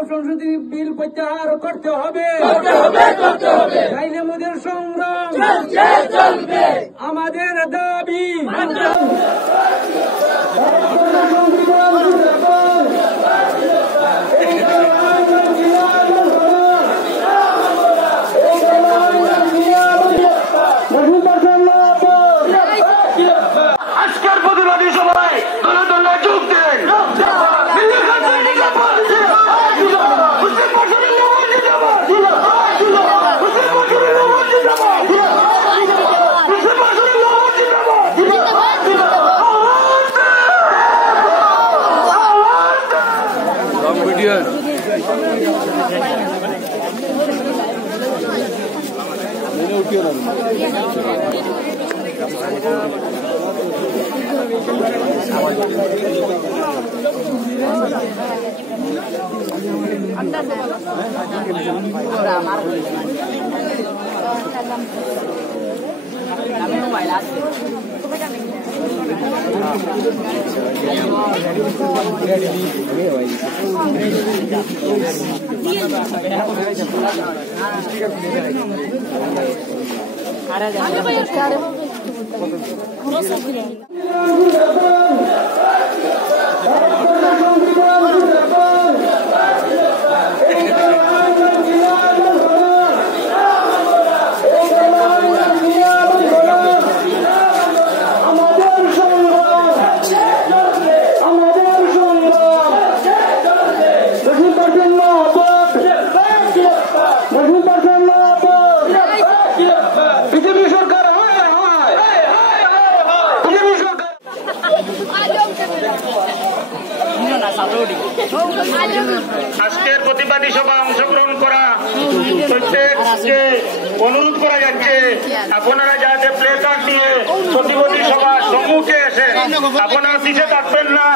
সংশোধনী বিল প্রত্যাহার করতে হবে। আইন আমাদের সংগ্রাম আমাদের দাবি। আজকের প্রতিবাদী সভায় দলে দলে যোগ দেন। আজকের প্রতিবাদী সভা অংশগ্রহণ করা প্রত্যেককে অনুরোধ করা যাচ্ছে আপনারা যাতে প্লে কার্ড দিয়ে প্রতিবাদী সভা সম্মুখে এসে আপনারা পিছিয়ে থাকবেন না।